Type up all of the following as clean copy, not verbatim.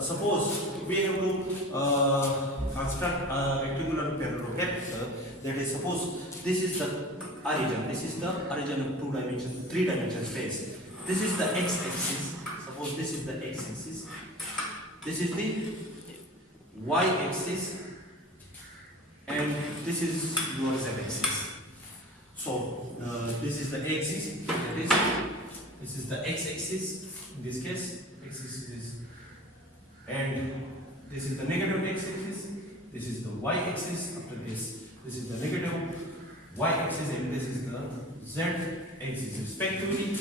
Suppose we have to construct a rectangular parallelepiped. That is, suppose this is the origin. This is the origin of three-dimensional space. This is the x-axis. Suppose this is the x-axis. This is the y-axis, and this is your z-axis. So this is the axis. That is, this is the x-axis. In this case, x-axis is, and this is the negative x-axis. This is the y-axis. After this, this is the negative y-axis, and this is the z-axis. Respectively,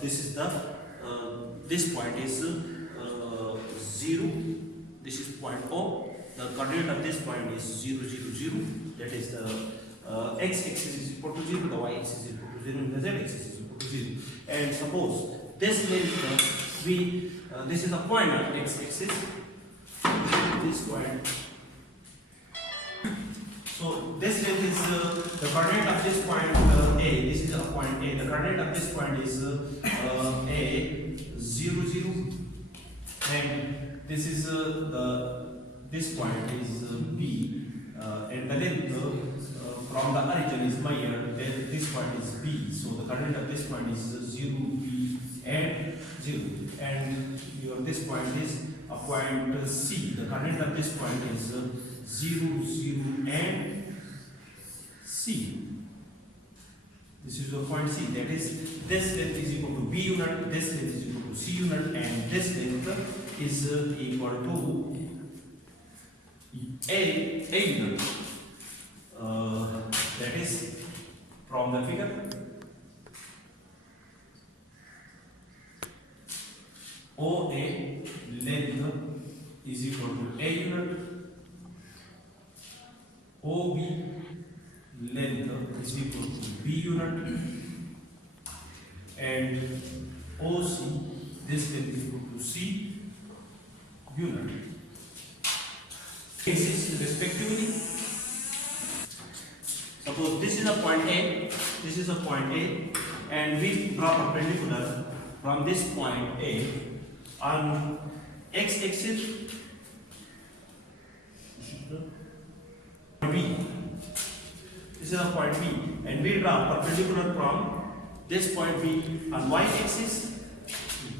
this is the this point is 0. This is point O. The coordinate of this point is 0, 0, 0. That is the x-axis is equal to 0, the y-axis is equal to 0, and the z-axis is equal to 0. And suppose this length this is a point on x-axis. This point. So this length is the coordinate of this point A. This is a point A. The coordinate of this point is A 0, 0, and this is this point is B, and the length from the origin is measured. Then this point is B. So the coordinate of this point is 0, B, and 0, and this point is a point C. The coordinate of this point is 0, 0, and C. This is your point C. That is, this length is equal to B unit, this length is equal to C unit, and this length is equal to A unit. That is from the figure. OA length is equal to A unit. OB length is equal to B unit, and OC, this length is equal to C unit. Axis respectively. Suppose this is a point A, this is a point A, and we draw perpendicular from this point A on x-axis B. This is a point B, and we draw perpendicular from this point B on y-axis.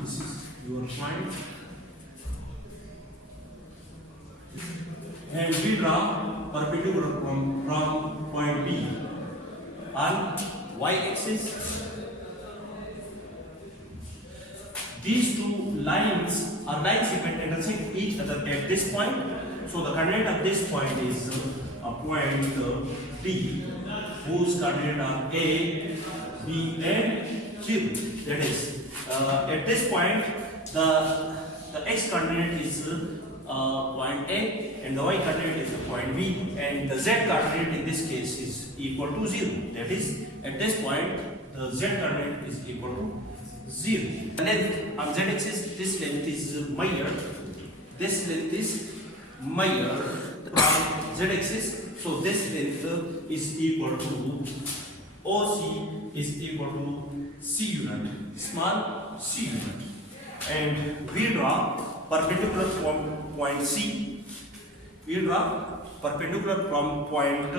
This is your point, and we draw perpendicular from point B on y-axis. These two lines are line segment intersect each other at this point. So the coordinate of this point is a point D, whose coordinate are A, B, and 0. That is, at this point, the x coordinate is point A, and the y coordinate is the point B, and the z coordinate in this case is equal to 0. That is, at this point, the z coordinate is equal to 0. The length on z axis, this length is measured. This length is measured on z axis. So this length is equal to OC is equal to C unit, small c unit, and we draw perpendicular from point C. We draw perpendicular from point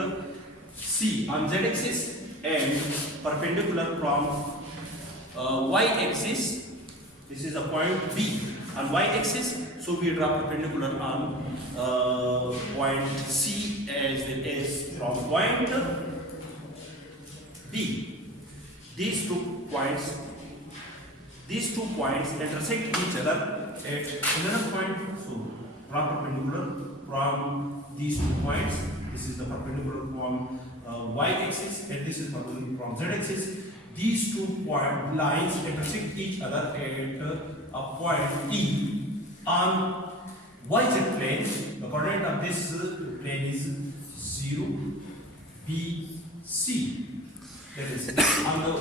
C on z axis and perpendicular from y-axis. This is a point B on y-axis, so we draw perpendicular on point C as well as from point B. These two points intersect each other at another point. So draw perpendicular from these 2 points. This is the perpendicular from y-axis, and this is perpendicular from z-axis. These 2 point lines intersect each other at a point E on yz plane. The coordinate of this plane is 0, B, C. That is on the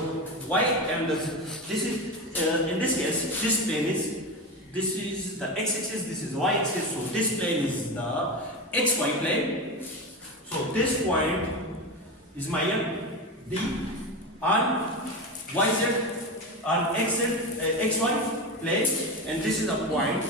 y, and this is in this case, this plane is the x-axis, this is the y-axis. So this plane is the xy plane. So this point is my D on yz on xy plane, and this is a point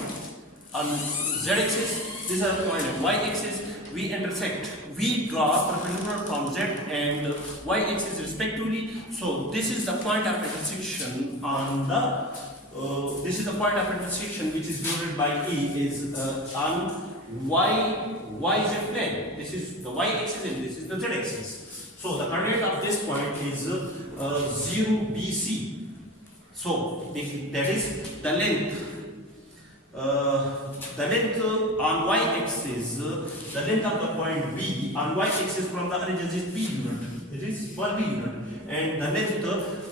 on z-axis, this is a point at y-axis. We intersect. We draw perpendicular from z and y-axis respectively. So this is the point of intersection on the. This is the point of intersection which is denoted by E is on yz plane. This is the y-axis and this is the z-axis. So the coordinate of this point is 0 BC. So that is the length. The length on y-axis, the length of the point B on y-axis from the origin is B unit. It is 1 B unit. And the length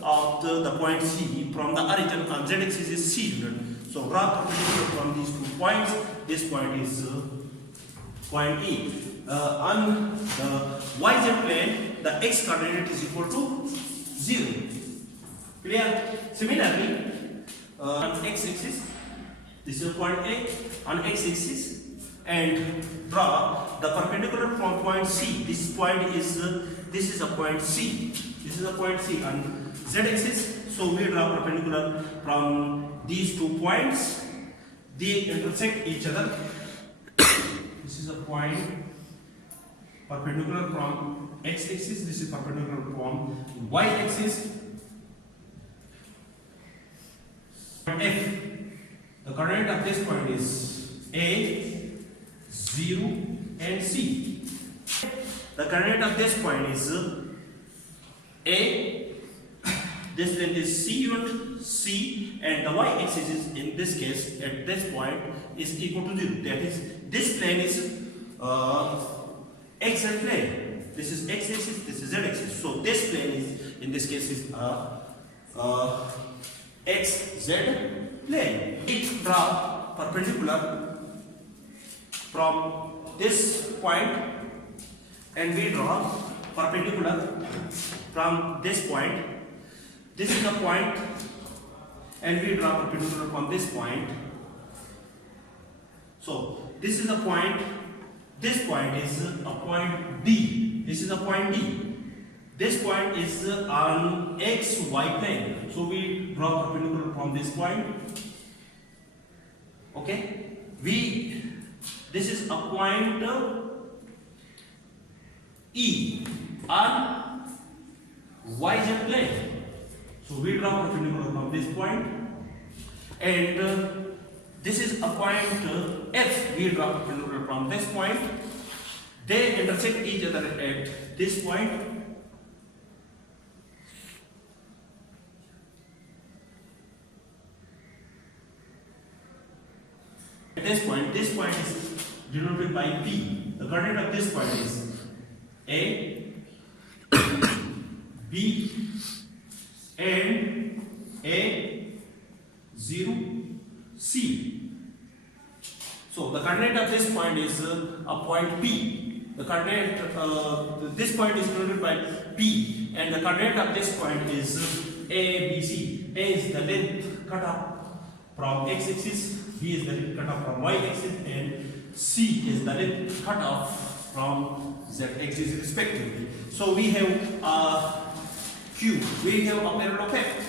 of the point C from the origin on z-axis is C unit. So draw perpendicular from these 2 points. This point is point E. On the yz plane, the x coordinate is equal to 0. Clear? Similarly, on x-axis, this is point A on x-axis, and draw the perpendicular from point C. This is a point C. This is a point C on z-axis. So we draw perpendicular from these 2 points. They intersect each other. This is a point perpendicular from x-axis. This is perpendicular from y-axis. F. The coordinate of this point is A, 0 and C. The coordinate of this point is A, this length is C unit, C, and the y-axis is, in this case, at this point, is equal to 0. That is, this plane is xz plane. This is x-axis, this is z-axis. So this plane is, in this case, is xz plane. We draw perpendicular from this point, and we draw perpendicular from this point. This is the point, and we draw perpendicular from this point. So this is a point. This point is a point D. This is a point D. This point is on xy plane. So we draw perpendicular from this point. Okay. This is a point E on yz plane. So we draw perpendicular from this point, and this is a point F. We draw perpendicular from this point. They intersect each other at this point. At this point is denoted by P. The coordinate of this point is A, B, and A, 0, C. So the coordinate of this point is a point P. The coordinate, this point is denoted by P, and the coordinate of this point is A, B, C. A is the length cut off from x-axis, B is the length cut off from y-axis, and C is the length cut off from z-axis respectively. So we have a Q. We have a parallalopipth.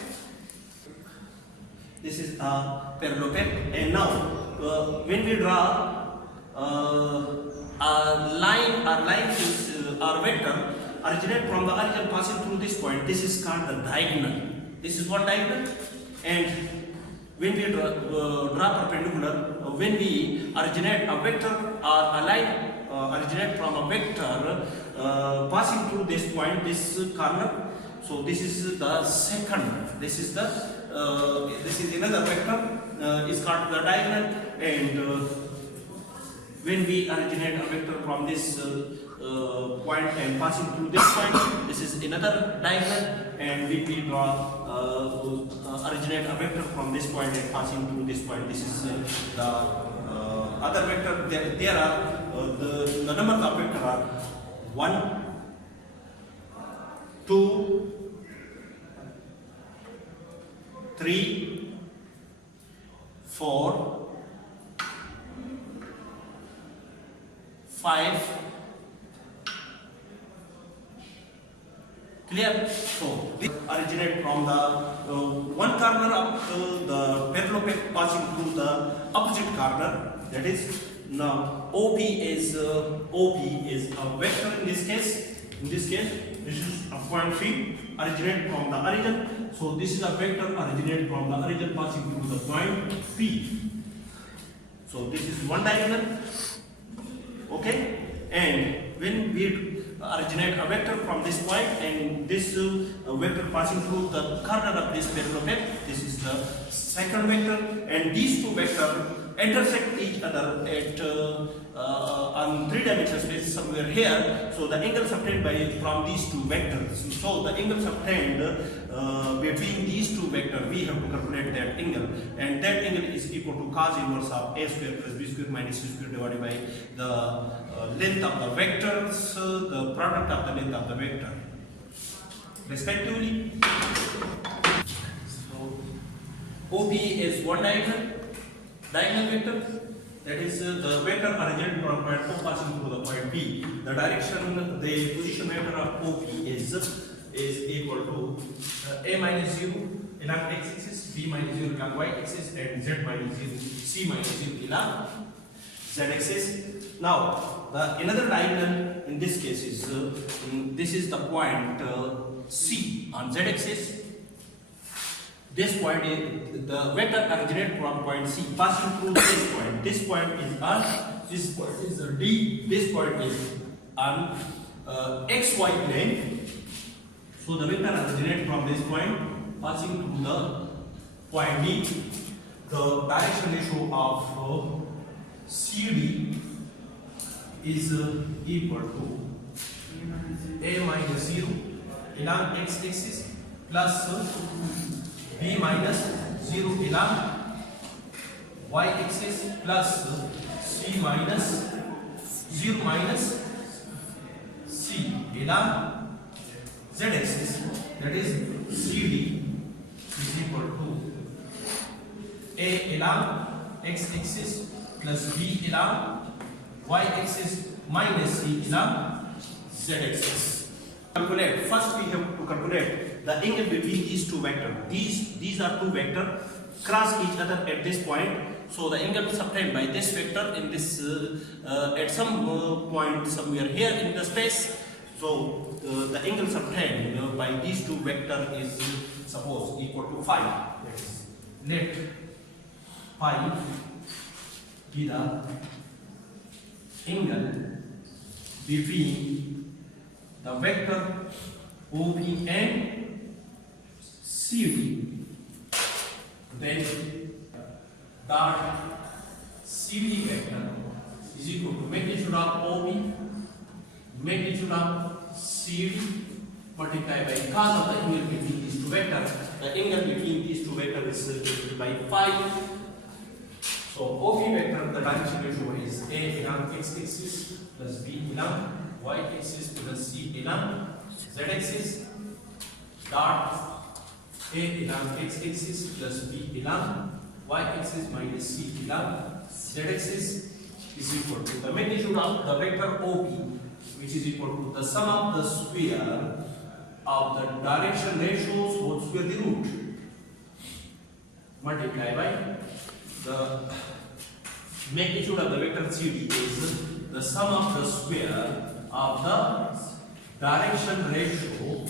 This is a parallalopipth, and now when we draw a line is our vector originate from the origin passing through this point. This is called the diagonal. This is what diagonal. And when we draw perpendicular, when we originate a vector or a line originate from a vector passing through this point, this corner. So this is the second. This is another vector. Is called the diagonal. And when we originate a vector from this point and passing through this point, this is another diagonal. And when we draw originate a vector from this point and passing through this point, this is the other vector. There are the numbers of vector are 1, 2, 3, 4, 5. Clear? So originate from the one corner of the parallelepiped passing through the opposite corner. That is, now OP is a vector in this case. In this case, this is a point P originate from the origin. So this is a vector originate from the origin passing through the point P. So this is one diagonal. Okay, and when we originate a vector from this point and this vector passing through the corner of this parallelepiped, this is the second vector, and these two vectors intersect each other at on three-dimensional space somewhere here. So the angles obtained from these two vectors. So the angles obtained between these two vectors, we have to calculate that angle, and that angle is equal to cos inverse of a square plus b square minus c square divided by the length of the vectors, the product of the length of the vector, respectively. So OP is one diagonal vector. That is the vector originated from point O passing through the point P. The direction, the position vector of OP is equal to a minus 0 along x axis, b minus 0 along y axis, and z minus 0, c minus 0 along z axis. Now, another diagonal in this case is this is the point C on z axis. This point is the vector originated from point C passing through this point. This point is on, this point is a D, this point is on xy plane. So the vector originated from this point passing through the point D. The direction ratio of CD is equal to a minus 0 along x axis plus b minus 0 along y axis plus c minus 0 minus c along z axis. That is, CD is equal to a along x axis plus b along y axis minus c along z axis. Calculate. First, we have to calculate the angle between these two vectors. These are two vectors cross each other at this point. So the angle is obtained by this vector in this at some point somewhere here in the space. So the angle obtained by these two vectors is suppose equal to phi. Let phi be the angle between the vector OP and CD. Then dot CD vector is equal to magnitude of OP, magnitude of CD multiplied by cos of the angle between these two vectors. The angle between these two vectors is by phi. So OP vector, the direction ratio is a along x axis plus b along y axis plus c along z axis dot a along x axis plus b along y axis minus c along z axis is equal to the magnitude of the vector OP, which is equal to the sum of the square of the direction ratios whole square the root multiplied by the magnitude of the vector CD is the sum of the square of the direction ratio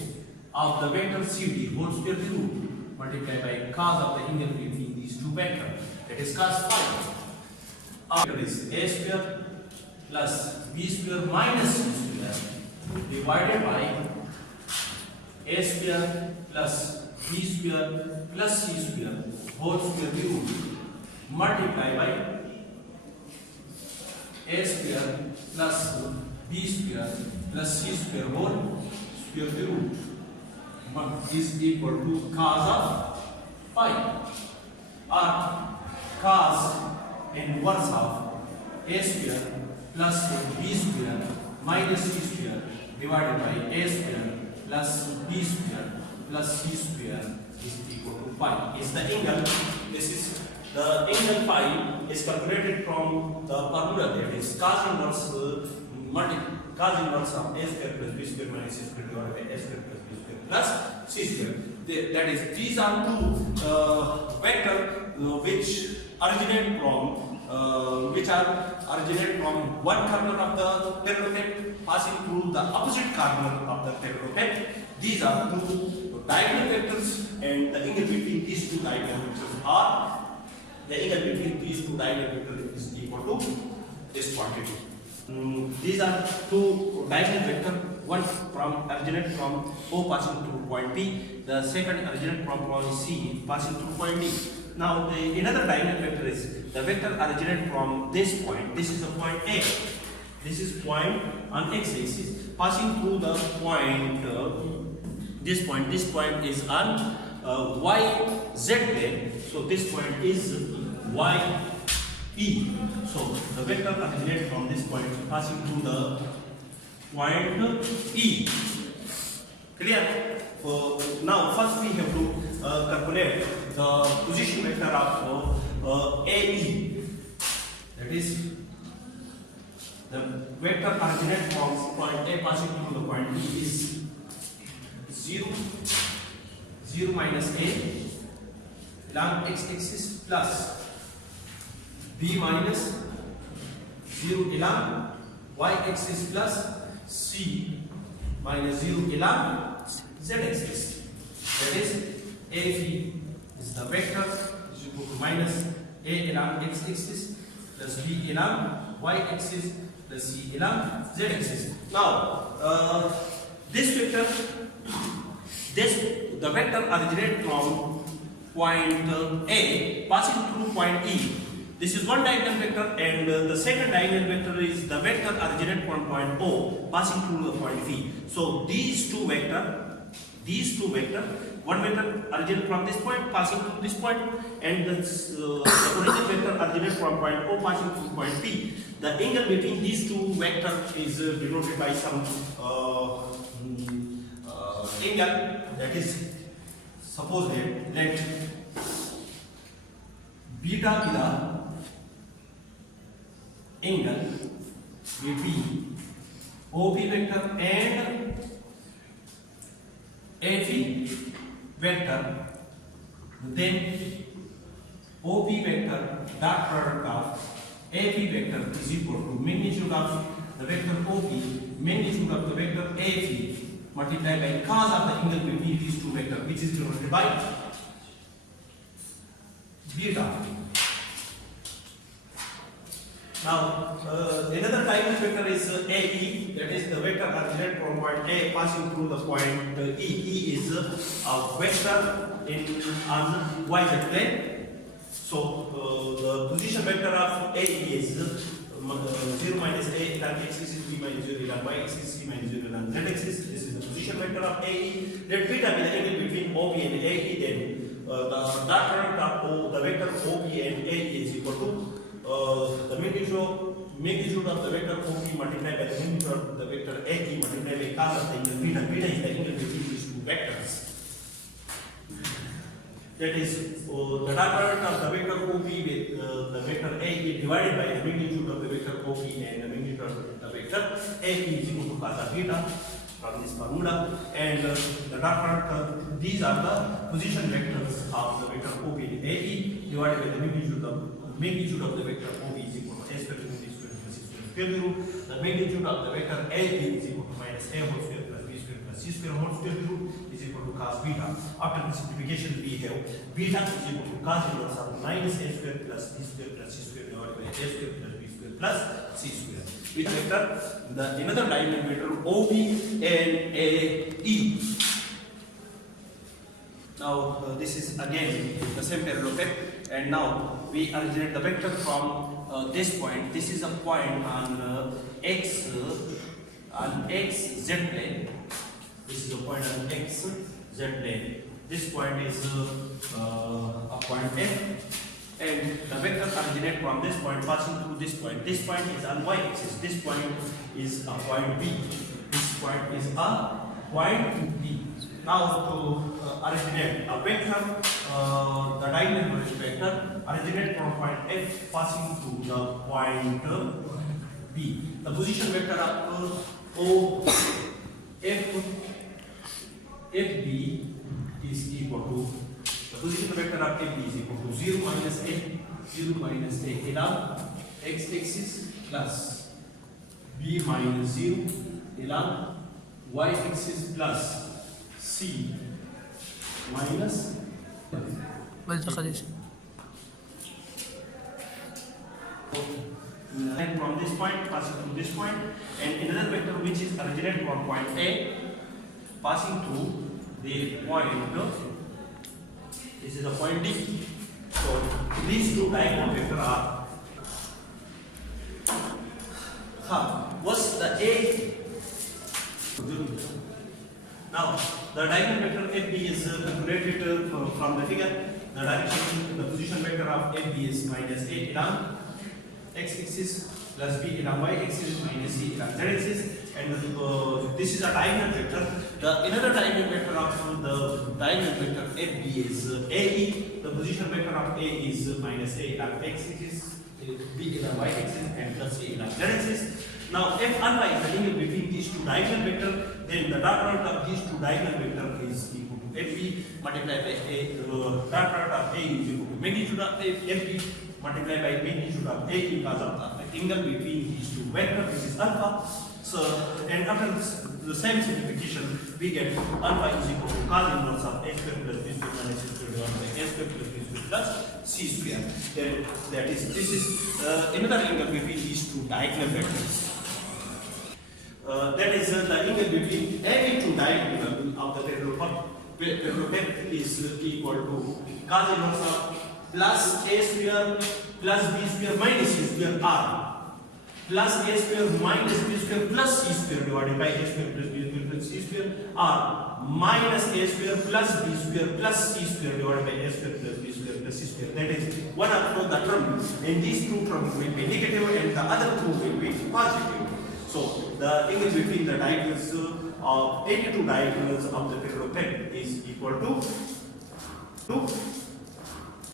of the vector CD whole square the root multiplied by cos of the angle between these two vectors. That is cos phi. Vector is a square plus b square minus c square divided by a square plus b square plus c square whole square the root multiplied by a square plus b square plus c square whole square the root is equal to cos of phi, or cos inverse of a square plus b square minus c square divided by a square plus b square plus c square is equal to phi. Is the angle. This is the angle phi is calculated from the formula, that is cos inverse cos inverse of a square plus b square minus c square divided by a square plus b square plus c square. That is, these are two vector which originate from one corner of the parallelepiped passing through the opposite corner of the parallelepiped. These are two diagonal vectors, and the angle between these two diagonal vectors is equal to this quantity. These are two diagonal vector, one originate from O passing through point P, the second originate from point C passing through point D. Now another diagonal vector is the vector originate from this point. This is the point A. This is point on x-axis passing through the point. This point is on y-z plane. So this point is y-e. So the vector originates from this point passing through the point E. Clear? Now first we have to calculate the position vector of AE. That is, the vector originates from point A passing through the point E is 0 minus A along x-axis plus B minus 0 along y-axis plus C minus 0 along z-axis. That is, AV is the vector is equal to minus A along x-axis plus B along y-axis plus C along z-axis. Now, this vector, the vector originates from point A passing through point E. This is one diagonal vector, and the second diagonal vector is the vector originates from point O passing through the point V. So these two vector, one vector originates from this point passing through this point, and the origin vector originates from point O passing through point P. The angle between these two vectors is denoted by some angle, that is, suppose let beta be the angle between OP vector and AV vector, then OP vector dot product of AV vector is equal to magnitude of the vector OP, magnitude of the vector AV multiplied by cos of the angle between these two vectors, which is denoted by beta. Now, another diagonal vector is AE, that is the vector originated from point A passing through the point E. E is a vector on YZ plane. So, the position vector of AE is 0 minus A along x-axis, B minus 0 along y-axis, C minus 0 along z-axis. This is the position vector of AE. Let beta be the angle between OP and AE, then the dot product of the vector OP and AE is equal to the magnitude of the vector OP multiplied by the magnitude of the vector AE multiplied by cos of the angle beta. Beta is the angle between these two vectors. That is, the dot product of the vector OP with the vector AE divided by the magnitude of the vector OP and the magnitude of the vector AE is equal to cos of beta from this formula. And the dot product, these are the position vectors of the vector OP and AE divided by the magnitude of the vector OP is equal to A square plus B square plus C square root. The magnitude of the vector AE is equal to minus A whole square plus B square plus C square whole square root is equal to cos beta. After the simplification, we have beta is equal to cos inverse of minus A square plus B square plus C square divided by A square plus B square plus C square. Which vector? The another diagonal vector OP and AE. Now this is again the same parallelepiped, and now we originate the vector from this point. This is a point on x z plane. This is a point on x z plane. This point is a point F, and the vector originates from this point passing through this point. This point is on y-axis. This point is a point B. This point is a point B. Now to originate a vector, the diagonal vector originates from point F passing through the point B. The position vector of FB is is equal to the position vector of AB is equal to 0 minus A, 0 minus A along x-axis plus B minus 0 along y-axis plus C minus. And from this point passing to this point, and another vector which is originated from point A passing through the point, this is the point D. So these two diagonal vectors are what's the A? Now the diagonal vector AB is calculated from the figure. The direction, the position vector of AB is minus A along x-axis plus B along y-axis minus C along z-axis, and this is a diagonal vector. The another diagonal vector of the diagonal vector AB is AE. The position vector of A is minus A along x-axis, B along y-axis, and plus C along z-axis. Now, if alpha is the angle between these two diagonal vectors, then the dot product of these two diagonal vectors is equal to AB multiplied by A. Dot product of A is equal to magnitude of AB multiplied by magnitude of A because of the angle between these two vectors, which is alpha. So, and after the same simplification, we get alpha is equal to cos inverse of A square plus B square minus C square divided by A square plus B square plus C square. That is, this is another angle between these two diagonal vectors. That is the angle between any two diagonal of the parallelepiped is equal to cos inverse of plus A square plus B square minus C square R plus A square minus B square plus C square divided by A square plus B square plus C square R minus A square plus B square plus C square divided by A square plus B square plus C square. That is one of the terms, and these two terms will be negative and the other two will be positive. So the angle between the diagonals of any two diagonals of the parallelepiped is equal to